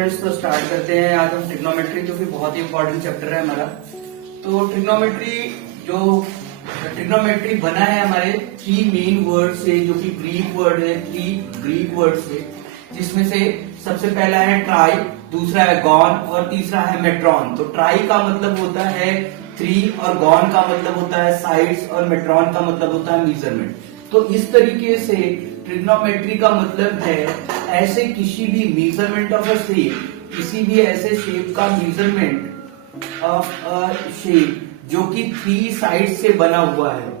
Students, तो start करते हैं। आज हम ट्रिग्नोमेट्री, जो कि बहुत ही इंपॉर्टेंट चैप्टर है हमारा। तो ट्रिग्नोमेट्री बना है हमारे 3 मेन वर्ड से, जो कि ग्रीक वर्ड है, 3 ग्रीक वर्ड से, जिसमें से सबसे पहला है ट्राई, दूसरा है गॉन और तीसरा है मेट्रॉन। तो ट्राई का मतलब होता है 3 और गॉन का मतलब होता है साइड्स और मेट्रॉन का मतलब होता है मेजरमेंट। तो इस तरीके से ट्रिग्नोमेट्री का मतलब है ऐसे किसी भी मेजरमेंट ऑफ अ शेप, किसी भी ऐसे शेप का मेजरमेंट ऑफ अ शेप जो कि 3 साइड से बना हुआ है,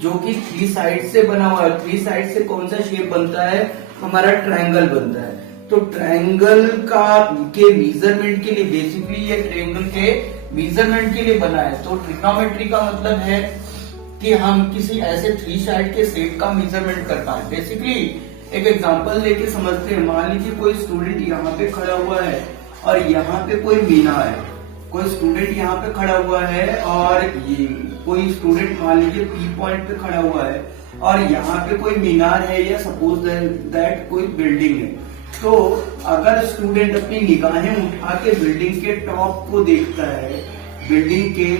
जो कि 3 साइड से बना हुआ है। 3 साइड से कौन सा शेप बनता है? हमारा ट्रायंगल बनता है। तो ट्रायंगल के मेजरमेंट के लिए, बेसिकली ये ट्रायंगल के मेजरमेंट के लिए बना है। तो ट्रिग्नोमेट्री का मतलब है कि हम किसी ऐसे 3 साइड के शेप का मेजरमेंट कर पाए। बेसिकली एक एग्जांपल लेके समझते हैं। मान लीजिए कोई स्टूडेंट यहाँ पे खड़ा हुआ है और यहाँ पे कोई मीनार है। कोई स्टूडेंट यहाँ पे खड़ा हुआ है और ये कोई स्टूडेंट मान लीजिए पी पॉइंट पे खड़ा हुआ है और यहाँ पे कोई मीनार है या सपोज दैट कोई बिल्डिंग है। तो अगर स्टूडेंट अपनी निगाहें उठा के बिल्डिंग के टॉप को देखता है, बिल्डिंग के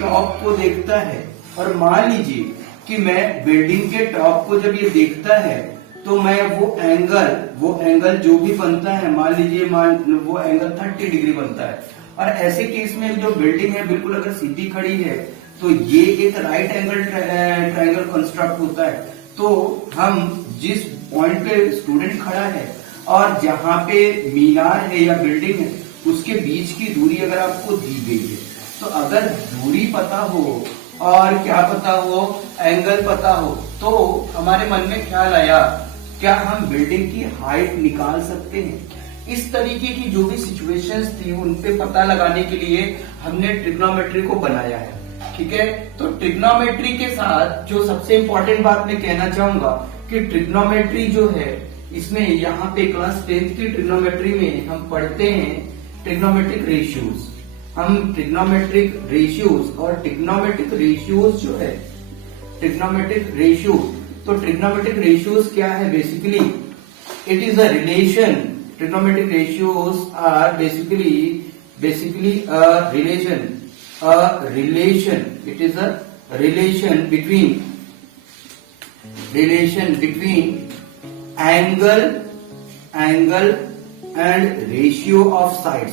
टॉप को देखता है, और मान लीजिए कि मैं बिल्डिंग के टॉप को जब ये देखता है तो मैं वो एंगल जो भी बनता है, मान लीजिए वो एंगल 30 डिग्री बनता है। और ऐसे केस में जो बिल्डिंग है बिल्कुल अगर सीधी खड़ी है तो ये एक राइट एंगल ट्रायंगल कंस्ट्रक्ट होता है। तो हम जिस पॉइंट पे स्टूडेंट खड़ा है और जहां पे मीनार है या बिल्डिंग है, उसके बीच की दूरी अगर आपको दी गई है, तो अगर दूरी पता हो और क्या पता हो, एंगल पता हो, तो हमारे मन में ख्याल आया, क्या हम बिल्डिंग की हाइट निकाल सकते हैं? इस तरीके की जो भी सिचुएशंस थी उन पे पता लगाने के लिए हमने ट्रिग्नोमेट्री को बनाया है। ठीक है, तो ट्रिग्नोमेट्री के साथ जो सबसे इंपॉर्टेंट बात मैं कहना चाहूंगा कि ट्रिग्नोमेट्री जो है, इसमें यहाँ पे क्लास 10th की ट्रिग्नोमेट्री में हम पढ़ते हैं ट्रिग्नोमेट्रिक रेशियोज। हम ट्रिग्नोमेट्रिक रेशियोज और ट्रिग्नोमेट्रिक रेशियोज जो है, ट्रिग्नोमेट्रिक रेशियो, तो ट्रिग्नोमेट्रिक रेशियोज क्या है? Basically it is a relation. Trigonometric ratios are basically a relation. It is a relation between angle and ratio of sides.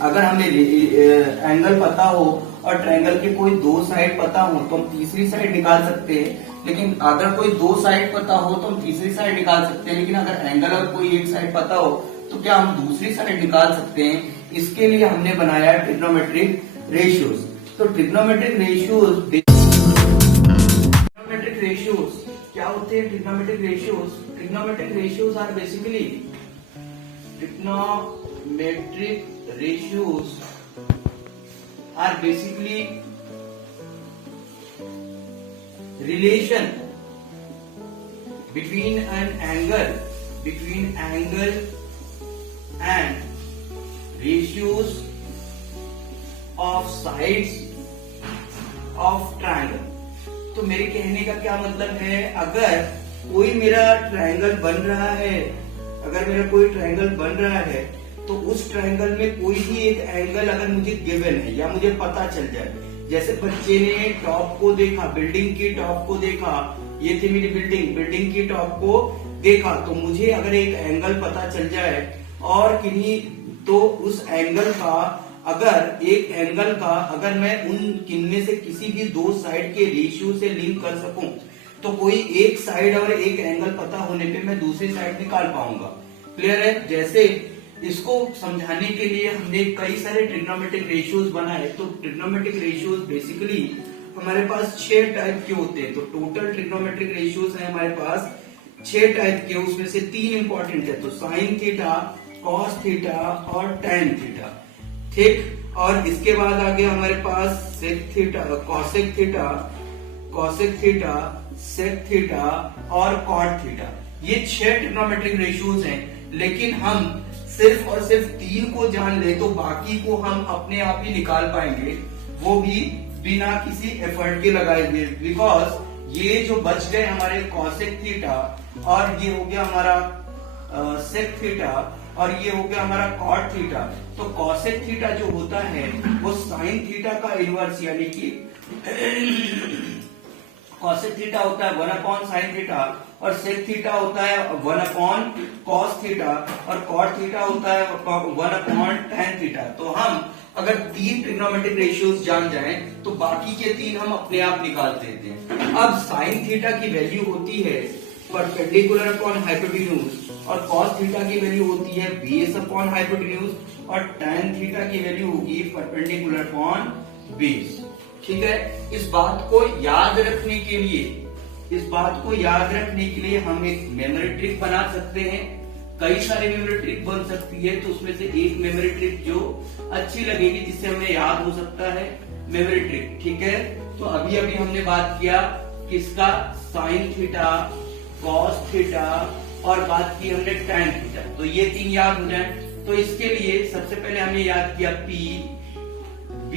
अगर हमें angle पता हो और ट्रायंगल के कोई 2 साइड पता हो तो हम तीसरी साइड निकाल सकते हैं। लेकिन अगर कोई 2 साइड पता हो तो हम तीसरी साइड निकाल सकते हैं। लेकिन अगर एंगल और कोई एक साइड पता हो तो क्या हम दूसरी साइड निकाल सकते हैं? इसके लिए हमने बनाया ट्रिग्नोमेट्रिक रेशियोज। तो ट्रिग्नोमेट्रिक रेशियोज क्या होते हैं? Trigonometric ratios are basically relation between angle and ratios of sides of triangle। तो मेरे कहने का क्या मतलब है, अगर कोई मेरा ट्रायंगल बन रहा है, तो उस ट्रायंगल में कोई भी एक एंगल अगर मुझे गिवन है या मुझे पता चल जाए, जैसे बच्चे ने टॉप को देखा, बिल्डिंग की टॉप को देखा, ये थी मेरी बिल्डिंग की टॉप को देखा, तो मुझे अगर एक एंगल पता चल जाए और तो उस एंगल का अगर मैं उन किनमें से किसी भी 2 साइड के रेशियो से लिंक कर सकूं, तो कोई एक साइड और एक एंगल पता होने पे मैं दूसरी साइड निकाल पाऊंगा। क्लियर है? जैसे इसको समझाने के लिए हमने कई सारे ट्रिग्नोमेट्रिक रेशियोज बनाए। तो ट्रिग्नोमेट्रिक रेशियोज बेसिकली हमारे पास 6 टाइप के होते हैं। तो टोटल ट्रिग्नोमेट्रिक रेशियोज है हमारे पास 6 टाइप के, उसमें से 3 इंपॉर्टेंट है। तो साइन थीटा, कॉस थीटा और टैन थीटा। ठीक, और इसके बाद आगे हमारे पास sec theta, cosec theta, sec theta और कॉट थीटा। ये 6 ट्रिग्नोमेट्रिक रेशियोज हैं। लेकिन हम सिर्फ और सिर्फ 3 को जान ले तो बाकी को हम अपने आप ही निकाल पाएंगे, वो भी बिना किसी एफर्ट के लगाए हुए। बिकॉज ये जो बच गए हमारे कॉसेक थीटा और ये हो गया हमारा सेक थीटा और ये हो गया हमारा कॉट थीटा। तो कॉसेक थीटा जो होता है वो साइन थीटा का इनवर्स यानी कि कॉसेक थीटा होता है 1/sin थीटा और सेक थीटा होता है 1/cos थीटा और कॉट थीटा होता है 1/tan थीटा। तो हम अगर 3 ट्रिग्नोमेट्रिक रेशियोज जान जाएं तो बाकी के 3 हम अपने आप निकाल देते हैं। अब साइन थीटा की वैल्यू होती है परपेंडिकुलर अपॉन हाइपोटेन्यूज और कॉस थीटा की वैल्यू होती है बेस अपॉन हाइपोटेन्यूज और tan थीटा की वैल्यू होगी परपेंडिकुलर अपॉन बेस। ठीक है, इस बात को याद रखने के लिए हम एक मेमोरी ट्रिक बना सकते हैं। कई सारे मेमोरी ट्रिक बन सकती है, तो उसमें से एक मेमोरी ट्रिक जो अच्छी लगेगी जिससे हमें याद हो सकता है मेमोरी ट्रिक। ठीक है, तो अभी हमने बात किया किसका, साइन थीटा, कॉस थीटा और बात की हमने tan थीटा। तो ये 3 याद हो जाए तो इसके लिए सबसे पहले हमने याद किया P, B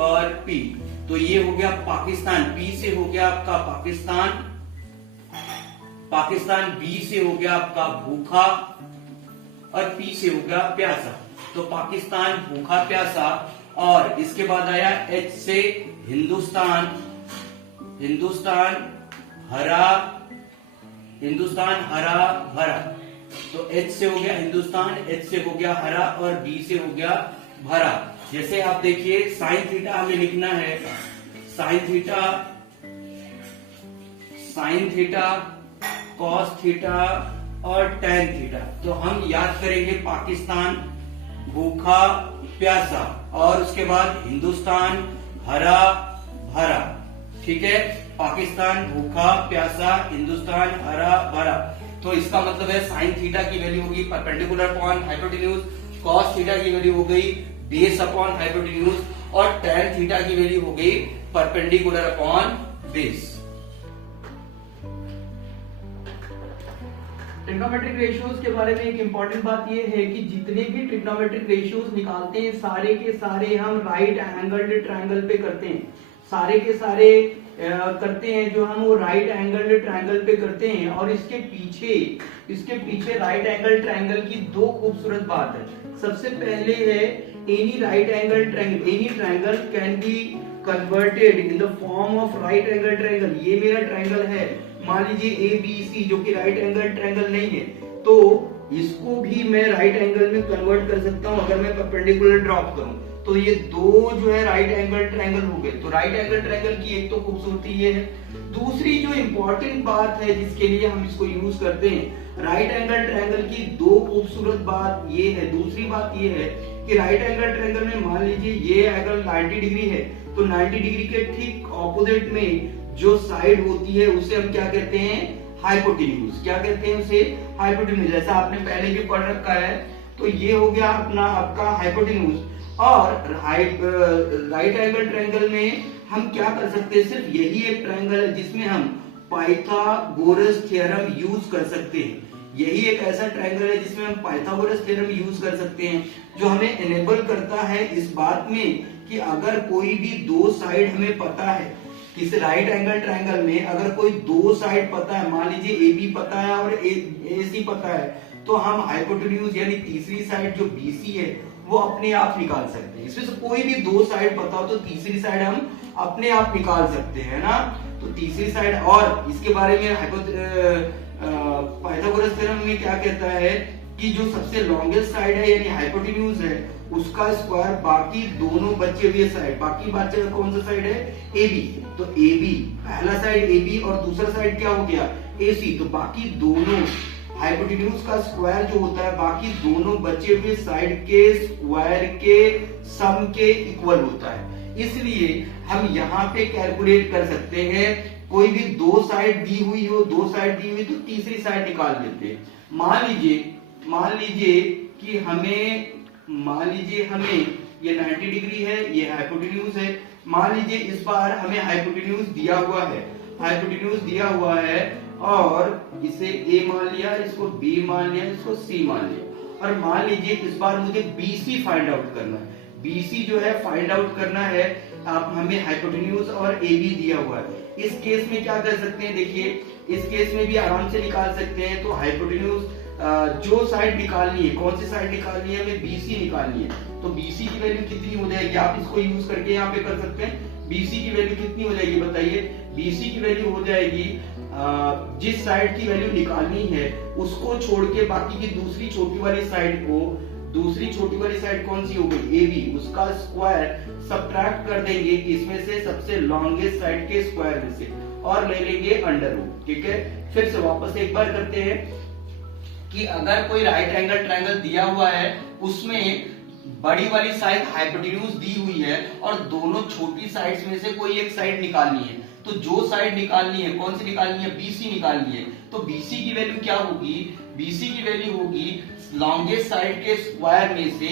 और P। तो ये हो गया पाकिस्तान, P से हो गया आपका पाकिस्तान, B से हो गया आपका भूखा और P से हो गया प्यासा। तो पाकिस्तान, भूखा, प्यासा और इसके बाद आया H से हिंदुस्तान, हरा भरा। तो H से हो गया हिंदुस्तान, H से हो गया हरा और B से हो गया भरा। जैसे आप देखिए साइन थीटा हमें लिखना है, साइन थीटा, कॉस थीटा और tan थीटा। तो हम याद करेंगे पाकिस्तान, भूखा, प्यासा और उसके बाद हिंदुस्तान, हरा भरा। ठीक है, पाकिस्तान, भूखा, प्यासा, हिंदुस्तान, हरा भरा। तो इसका मतलब है साइन थीटा की वैल्यू होगी perpendicular upon hypotenuse, cos theta की वैल्यू हो गई बेस अपॉन हाइपोटेन्यूज और tan थीटा की वैल्यू हो गई perpendicular upon base. Trigonometric ratios के बारे में एक इंपॉर्टेंट बात यह है कि जितने भी ट्रिग्नोमेट्रिक रेशियोज निकालते हैं सारे के सारे हम राइट एंगल्ड ट्रायंगल पे करते हैं, सारे के सारे करते हैं जो हम वो राइट एंगल्ड ट्रायंगल पे करते हैं। और इसके पीछे राइट एंगल ट्रायंगल की 2 खूबसूरत बात है। सबसे पहले है any right angle triangle, any triangle can be converted in the form of right angle triangle. ये मेरा ट्रायंगल है, मान लीजिए ABC जो कि राइट एंगल ट्रायंगल नहीं है, तो इसको भी मैं राइट एंगल में कन्वर्ट कर सकता हूं अगर मैं परपेंडिकुलर ड्रॉप करूं। तो ये 2 जो है राइट एंगल ट्रायंगल हो गए। तो राइट एंगल ट्रायंगल की एक तो खूबसूरती ये है। दूसरी जो इंपॉर्टेंट बात है जिसके लिए हम इसको यूज करते हैं, राइट एंगल ट्रायंगल की 2 खूबसूरत बात ये है। दूसरी बात ये है कि राइट एंगल ट्रायंगल में मान लीजिए ये अगर 90 डिग्री है तो 90 डिग्री के ठीक ऑपोजिट में जो साइड होती है उसे हम क्या कहते हैं, हाइपोटेन्यूज। क्या कहते हैं उसे, हाइपोटेन्यूज। जैसा आपने पहले भी पढ़ रखा है। तो ये हो गया अपना आपका हाइपोटेन्यूज। और राइट एंगल ट्रायंगल में हम क्या कर सकते हैं, सिर्फ यही एक ट्रायंगल है जिसमें हम पाइथागोरस थ्योरम यूज कर सकते हैं। यही एक ऐसा ट्रायंगल है जिसमें हम पाइथागोरस थ्योरम यूज कर सकते हैं, जो हमें एनेबल करता है इस बात में कि अगर कोई भी 2 साइड हमें पता है, किसी राइट एंगल ट्रायंगल में अगर कोई 2 साइड पता है, मान लीजिए AB पता है और AC पता है, तो हम हाइपोटेन्यूज यानी तीसरी साइड जो BC है वो अपने आप निकाल सकते हैं। इसमें से कोई भी 2 साइड पता हो तो तीसरी साइड हम अपने आप निकाल सकते हैं ना। तो तीसरी साइड, और इसके बारे में पाइथागोरस थ्योरम में क्या कहता है कि जो सबसे लॉन्गेस्ट साइड है यानी हाइपोटेन्यूज है उसका स्क्वायर बाकी दोनों बचे हुए साइड, बाकी बचे हुआ कौन सा साइड है, AB। तो AB पहला साइड AB और दूसरा साइड क्या हो गया, AC। तो बाकी दोनों हाइपोटेन्यूज का स्क्वायर जो होता है बाकी दोनों बचे हुए साइड के स्क्वायर के सम के इक्वल होता है। इसलिए हम यहाँ पे कैलकुलेट कर सकते हैं, कोई भी 2 साइड दी हुई हो, 2 साइड दी हुई तो तीसरी साइड निकाल लेते हैं। मान लीजिए कि हमें ये 90 डिग्री है, ये हाइपोटेन्यूज है। मान लीजिए इस बार हमें हाइपोटेन्यूज दिया हुआ है और इसे A मान लिया, इसको B मान लिया, इसको C मान लिया। और मान लीजिए इस बार मुझे BC फाइंड आउट करना है। BC जो है फाइंड आउट करना है, आप हमें हाइपोटेन्यूज और AB दिया हुआ है। इस केस में क्या कर सकते हैं, देखिए इस केस में भी आराम से निकाल सकते हैं। तो हाइपोटेन्यूज जो साइड निकालनी है, कौन सी साइड निकालनी है, हमें BC निकालनी है। तो BC की वैल्यू कितनी हो जाएगी, आप इसको यूज करके यहाँ पे कर सकते हैं। BC की वैल्यू कितनी हो जाएगी बताइए। BC की वैल्यू हो जाएगी जिस साइड की वैल्यू निकालनी है उसको छोड़ के बाकी की दूसरी छोटी वाली साइड को, दूसरी छोटी वाली साइड कौन सी हो गई AB, उसका स्क्वायर सब्ट्रैक्ट कर देंगे इसमें से सबसे लॉन्गेस्ट साइड के स्क्वायर में से और ले लेंगे अंडर रूट। ठीक है, फिर से वापस एक बार करते हैं कि अगर कोई राइट एंगल ट्रायंगल दिया हुआ है उसमें बड़ी वाली साइड हाइपोटेन्यूज दी हुई है और दोनों छोटी साइड्स में से कोई एक साइड निकालनी है, तो जो साइड निकालनी है कौन सी निकालनी है, BC निकालनी है। तो BC की वैल्यू क्या होगी, BC की वैल्यू होगी लॉन्गेस्ट साइड के स्क्वायर में से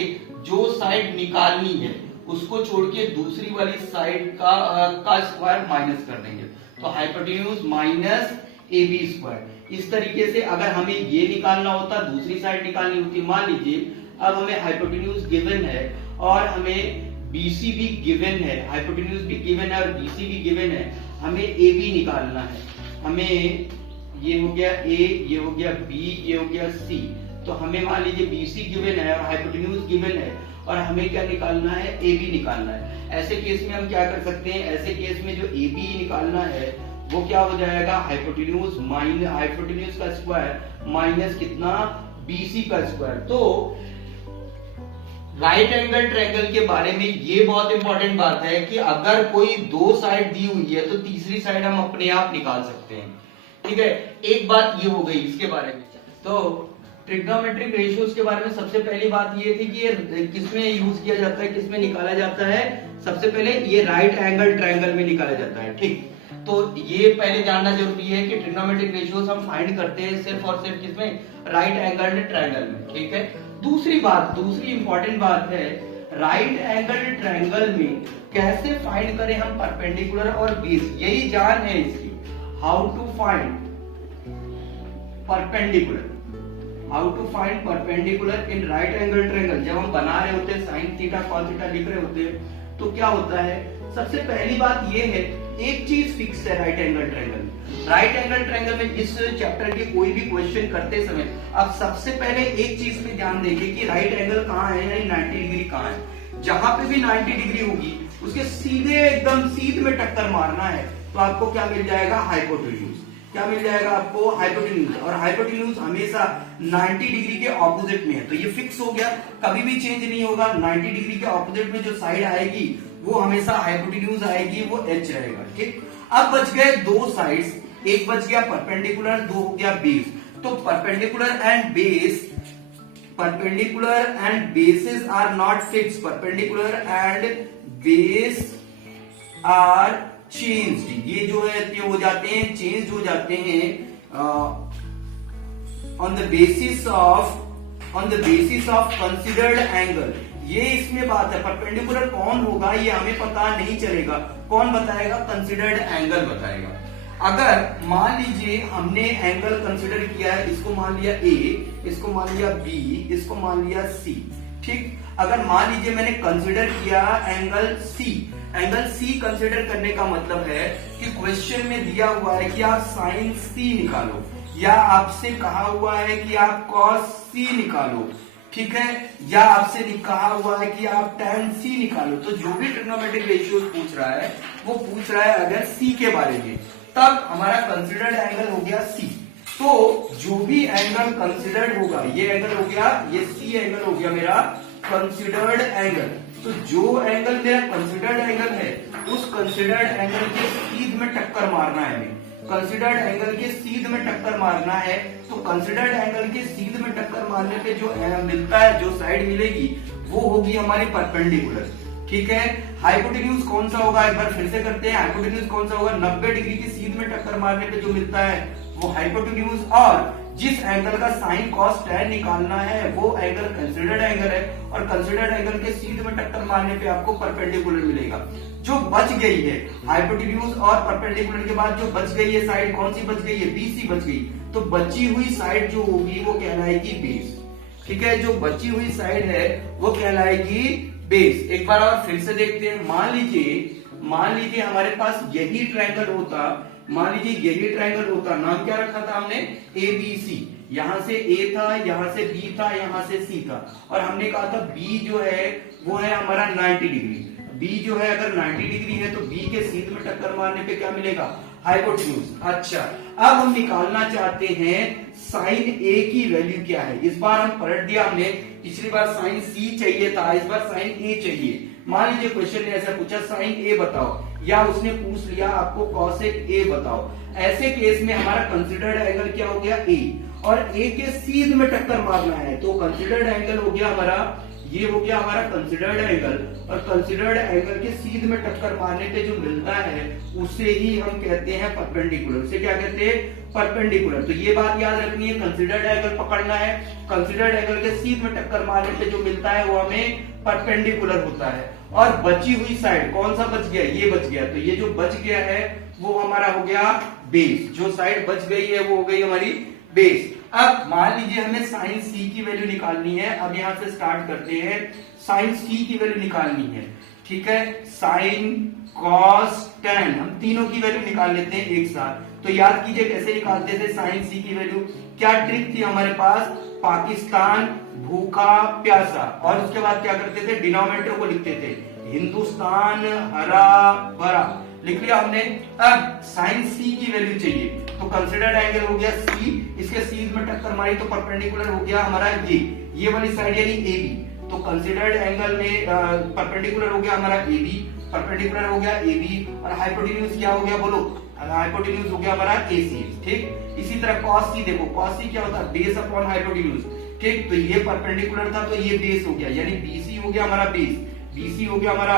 जो साइड निकालनी है उसको छोड़ के दूसरी वाली साइड का स्क्वायर माइनस कर देंगे, तो हाइपोटेन्यूज माइनस AB स्क्वायर। इस तरीके से अगर हमें ये निकालना होता, दूसरी साइड निकालनी होती, मान लीजिए अब हमें हाइपोटेन्यूज गिवन है और हमें BC भी गिवन है, हाइपोटेन्यूज भी गिवन है और BC भी गिवन है, हमें AB निकालना है। हमें ये हो गया A, ये हो गया B, ये हो गया C। तो हमें मान लीजिए BC गिवन है और हाइपोटेन्यूज गिवन है और हमें क्या निकालना है, AB निकालना है। ऐसे केस में हम क्या कर सकते हैं, ऐसे केस में जो AB निकालना है वो क्या हो जाएगा, हाइपोटेन्यूज माइनस हाइपोटेन्यूज का स्क्वायर माइनस कितना, BC का स्क्वायर। तो राइट एंगल ट्रायंगल के बारे में ये बहुत इंपॉर्टेंट बात है कि अगर कोई दो साइड दी हुई है तो तीसरी साइड हम अपने आप निकाल सकते हैं। ठीक है, एक बात ये हो गई इसके बारे में। तो ट्रिग्नोमेट्रिक रेशियोज के बारे में सबसे पहली बात ये थी कि ये किसमें यूज किया जाता है, किसमें निकाला जाता है, सबसे पहले ये राइट एंगल ट्रायंगल में निकाला जाता है। ठीक, तो ये पहले जानना जरूरी है कि ट्रिग्नोमेट्रिक रेशियोज हम फाइंड करते हैं सिर्फ और सिर्फ किसमें, राइट एंगल ट्रायंगल में। ठीक है, दूसरी बात, दूसरी इंपॉर्टेंट बात है राइट एंगल ट्रायंगल में कैसे फाइंड करें हम परपेंडिकुलर और बेस, यही जान है इसकी, how to find perpendicular, how to find perpendicular in right angle triangle. जब हम बना रहे होते हैं साइन थीटा कॉस थीटा लिख रहे होते हैं तो क्या होता है, सबसे पहली बात ये है, एक चीज फिक्स है राइट एंगल ट्रायंगल में। राइट एंगल ट्रायंगल में इस चैप्टर के कोई भी क्वेश्चन करते समय आप सबसे पहले एक चीज पे ध्यान देंगे कि राइट एंगल कहाँ है, यानी 90 डिग्री कहाँ है। जहां पे भी 90 डिग्री होगी उसके सीधे एकदम सीध में टक्कर मारना है, तो आपको क्या मिल जाएगा, हाइपोटेन्यूज। क्या मिल जाएगा आपको, हाइपोटेन्यूज। और हाइपोटेन्यूज हमेशा 90 डिग्री के ऑपोजिट में है, तो ये फिक्स हो गया, कभी भी चेंज नहीं होगा। 90 डिग्री के ऑपोजिट में जो साइड आएगी वो हमेशा हाइपोटेन्यूज आएगी, वो H रहेगा। ठीक, अब बच गए दो साइड्स, एक बच गया परपेंडिकुलर, दो हो गया बेस। तो perpendicular and basis are not fix, perpendicular and base are changed. ये जो है ये हो जाते हैं, चेंज हो जाते हैं on the basis of considered angle. ये इसमें बात है, परपेंडिकुलर कौन होगा ये हमें पता नहीं चलेगा, कौन बताएगा, कंसिडर्ड एंगल बताएगा। अगर मान लीजिए हमने एंगल कंसिडर किया है, इसको मान लिया A, इसको मान लिया B, इसको मान लिया C। ठीक, अगर मान लीजिए मैंने कंसिडर किया angle C, angle C consider करने का मतलब है कि क्वेश्चन में दिया हुआ है कि आप साइन C निकालो या आपसे कहा हुआ है कि आप कॉस C निकालो, ठीक है, या आपसे कहा हुआ है कि आप tan C निकालो। तो जो भी ट्रिग्नोमेट्रिक रेशियोज पूछ रहा है वो पूछ रहा है अगर C के बारे में, तब हमारा कंसिडर्ड एंगल हो गया C। तो जो भी एंगल कंसिडर्ड होगा, ये एंगल हो गया, ये C एंगल हो गया मेरा कंसिडर्ड एंगल। तो जो एंगल मेरा कंसिडर्ड एंगल है उस कंसिडर्ड एंगल के सीध में टक्कर मारना है हमें, कंसिडर्ड एंगल के सीध में टक्कर मारना है। तो कंसिडर्ड एंगल के सीध में टक्कर मारने पे जो मिलता है, जो साइड मिलेगी वो होगी हमारी परपेंडिकुलर। ठीक है, हाइपोटेन्यूज कौन सा होगा, एक बार फिर से करते हैं, हाइपोटेन्यूज कौन सा होगा, 90 डिग्री के सीध में टक्कर मारने पे जो मिलता है वो हाइपोटेन्यूज, और जिस एंगल का साइन कॉस टैन निकालना है वो एंगल कंसिडर्ड एंगल है, और कंसिडर्ड एंगल के सीध में टक्कर मारने पे आपको परपेंडिकुलर मिलेगा। जो बच गई है हाइपोटेन्यूज और परपेंडिकुलर के बाद जो बच गई है साइड, कौन सी बच गई है, BC बच गई। तो बची हुई साइड जो होगी वो कहलाएगी बेस। ठीक है, जो बची हुई साइड है वो कहलाएगी बेस। एक बार और फिर से देखते हैं, मान लीजिए हमारे पास यही ट्रायंगल होता, मान लीजिए यही ट्रायंगल होता, नाम क्या रखा था हमने, ABC। यहां से A था, यहां से B था, यहां से C था, और हमने कहा था B जो है वो है हमारा 90 डिग्री। B जो है अगर 90 डिग्री है तो B के सीध में टक्कर मारने पे क्या मिलेगा, हाइपोटेन्यूज। अच्छा, अब हम निकालना चाहते हैं साइन A की वैल्यू क्या है। इस बार हम पलट दिया हमने, पिछली बार साइन C चाहिए था, इस बार साइन A चाहिए। मान लीजिए क्वेश्चन ने ऐसा पूछा साइन A बताओ, या उसने पूछ लिया आपको कॉसेक A बताओ। ऐसे केस में हमारा कंसिडर्ड एंगल क्या हो गया, A, और A के सीध में टक्कर मारना है तो कंसिडर्ड एंगल हो गया हमारा, ये हो गया हमारा कंसिडर्ड एंगल, और कंसिडर्ड एंगल के सीध में टक्कर मारने पे जो मिलता है उसे ही हम कहते हैं परपेंडिकुलर। उसे क्या कहते हैं, परपेंडिकुलर। तो ये बात याद रखनी है, कंसिडर्ड एंगल पकड़ना है, कंसिडर्ड एंगल के सीध में टक्कर मारने पे जो मिलता है वो हमें परपेंडिकुलर होता है। और बची हुई साइड कौन सा बच गया, ये बच गया, तो ये जो बच गया है वो हमारा हो गया बेस। जो साइड बच गई है वो हो गई हमारी बेस। अब मान लीजिए हमें साइन C की वैल्यू निकालनी है। अब यहां से स्टार्ट करते हैं, साइन C की वैल्यू निकालनी है, ठीक है। साइन, कॉस, tan, हम तीनों की वैल्यू निकाल लेते हैं एक साथ। तो याद कीजिए कैसे निकालते थे साइन C की वैल्यू, क्या ट्रिक थी हमारे पास, पाकिस्तान, भूखा, प्यासा, और उसके बाद क्या करते थे, डिनोमिनेटर को लिखते थे, हिंदुस्तान, हरा भरा, लिख लिया हमने। अब साइन C की वैल्यू चाहिए, तो कंसिडर्ड एंगल हो गया C, इसके सीध में टक्कर मारी तो परपेंडिकुलर हो गया हमारा ये वाली साइड यानी AB। तो कंसिडर्ड एंगल में परपेंडिकुलर हो गया हमारा AB, परपेंडिकुलर हो गया AB, और हाइपोटेन्यूज क्या हो गया बोलो, हाइपोटेन्यूज हो गया हमारा AC, ठीक। इसी तरह cos C देखो, cos C क्या होता है, बेस अपॉन हाइपोटेन्यूज, ठीक। तो ये परपेंडिकुलर था तो ये बेस हो गया, यानी BC हो गया हमारा बेस, BC हो गया हमारा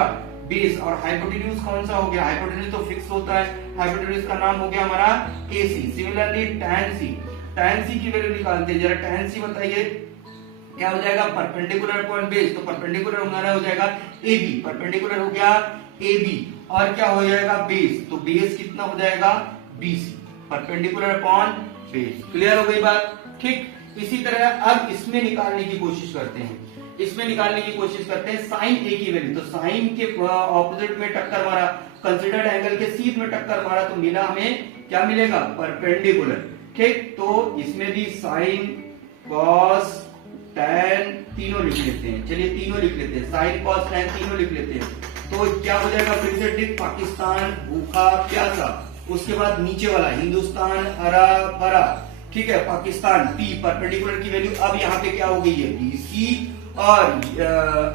बेस, और हाइपोटेन्यूज कौन सा हो गया, हाइपोटेन्यूज तो फिक्स होता है, हाइपोटेन्यूज का नाम हो गया हमारा AC। Similarly tan C, tan C की वैल्यू निकालते हैं, जरा tan C बताइए क्या हो जाएगा, परपेंडिकुलर अपॉन बेस, तो परपेंडिकुलर हमारा हो जाएगा AB, परपेंडिकुलर हो गया AB, और क्या हो जाएगा बेस, तो बेस कितना हो जाएगा BC, perpendicular upon base. Clear हो गई बात, ठीक। इसी तरह अब इसमें निकालने की कोशिश करते हैं, इसमें निकालने की कोशिश करते हैं साइन A की वैल्यू। तो साइन के ऑपोजिट में टक्कर मारा, कंसिडर्ड एंगल के सीध में टक्कर मारा, तो मिला हमें क्या मिलेगा, परपेंडिकुलर, ठीक। तो इसमें भी साइन, कॉस, tan तीनों लिख लेते हैं, चलिए तीनों लिख लेते हैं, साइन, कॉस, tan तीनों लिख लेते हैं। तो क्या हो जाएगा फिर से ठीक, पाकिस्तान, भूखा, प्यासा, उसके बाद नीचे वाला हिंदुस्तान, हरा भरा, ठीक है। पाकिस्तान P, परपेंडिकुलर की वैल्यू अब यहाँ पे क्या हो गई है, BC, और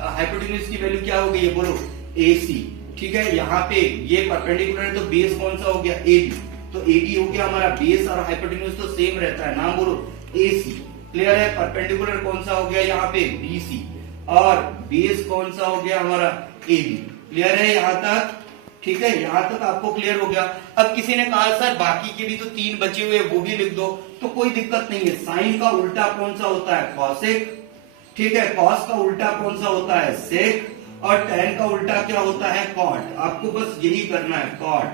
हाइपोटेन्यूज की वैल्यू क्या हो गई है बोलो, AC, ठीक है। यहाँ पे ये परपेंडिकुलर है तो बेस कौन सा हो गया, AB, तो AB हो गया हमारा बेस, और हाइपोटेन्यूज तो सेम रहता है, नाम बोलो AC। क्लियर है, परपेंडिकुलर कौन सा हो गया यहाँ पे BC, और बेस कौन सा हो गया हमारा AB। क्लियर है यहाँ तक, ठीक है, यहाँ तक आपको क्लियर हो गया। अब किसी ने कहा सर बाकी के भी तो तीन बचे हुए वो भी लिख दो, तो कोई दिक्कत नहीं है। साइन का उल्टा कौन सा होता है, कॉसेक, ठीक है। कॉस का उल्टा कौन सा होता है, सेक, और tan का उल्टा क्या होता है, कॉट। आपको बस यही करना है, कॉट,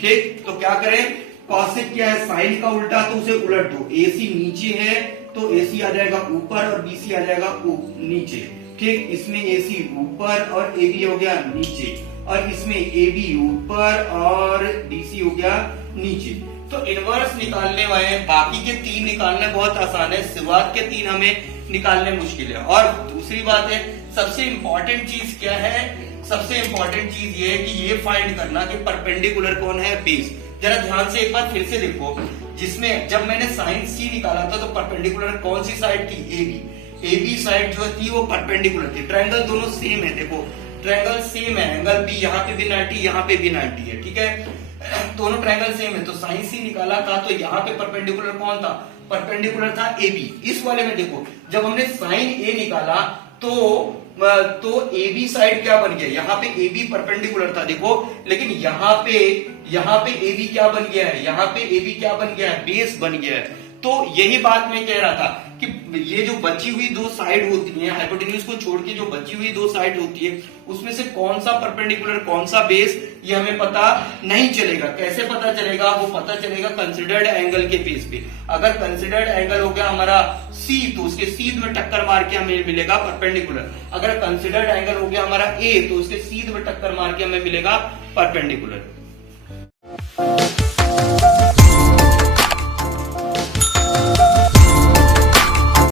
ठीक। तो क्या करें, कॉसेक क्या है, साइन का उल्टा, तो उसे उलट दो। AC नीचे है तो AC आ जाएगा ऊपर और BC आ जाएगा नीचे, ठीक। इसमें AC ऊपर और AB हो गया नीचे, और इसमें AB ऊपर और BC हो गया नीचे। तो इनवर्स निकालने वाले बाकी के तीन निकालने बहुत आसान है, शुरुआत के तीन हमें निकालने मुश्किल है। और दूसरी बात है, सबसे इंपॉर्टेंट चीज क्या है, सबसे इंपॉर्टेंट चीज ये है कि ये फाइंड करना कि परपेंडिकुलर कौन है, बेस। जरा ध्यान से एक बार फिर से देखो, जिसमें जब मैंने साइन C निकाला था तो परपेंडिकुलर कौन सी साइड थी, AB साइड जो थी वो परपेंडिकुलर थी। ट्रायंगल दोनों सेम है, देखो ट्रायंगल सेम है, एंगल B यहाँ पे भी 90, यहाँ पे भी 90 है, ठीक है, दोनों ट्रायंगल सेम है। तो साइन C निकाला था तो यहाँ पे परपेंडिकुलर कौन था, परपेंडिकुलर था AB। इस वाले में देखो जब हमने साइन A निकाला तो AB साइड क्या बन गया, यहाँ पे AB परपेंडिकुलर था देखो, लेकिन यहाँ पे AB क्या बन गया है, यहाँ पे AB क्या बन गया है, बेस बन गया है। तो यही बात मैं कह रहा था कि ये जो बची हुई दो साइड होती हैं, हाइपोटेन्यूज को छोड़ के जो बची हुई दो साइड होती है, उसमें से कौन सा परपेंडिकुलर कौन सा बेस, ये हमें पता नहीं चलेगा। कैसे पता चलेगा, वो पता चलेगा कंसिडर्ड एंगल के बेस पे। अगर कंसिडर्ड एंगल हो गया हमारा C, तो उसके सीध में टक्कर मार के हमें मिलेगा परपेंडिकुलर। अगर कंसिडर्ड एंगल हो गया हमारा A, तो उसके सीध में टक्कर मार के हमें मिलेगा परपेंडिकुलर।